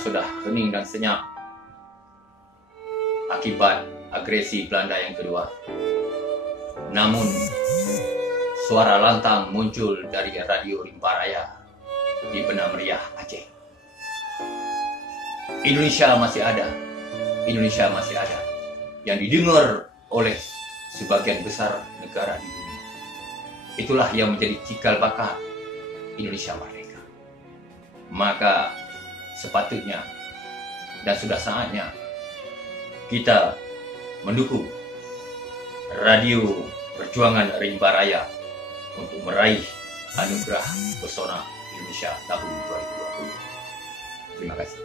sudah hening dan senyap akibat agresi Belanda yang kedua. Namun, suara lantang muncul dari radio Rimba Raya di Benah Meriah, Aceh. Indonesia masih ada. Indonesia masih ada. Yang didengar oleh sebagian besar negara di dunia. Itulah yang menjadi cikal bakal Indonesia merdeka. Maka sepatutnya dan sudah saatnya kita mendukung radio Perjuangan Rimba Raya untuk meraih anugerah pesona Indonesia tahun 2020. Terima kasih.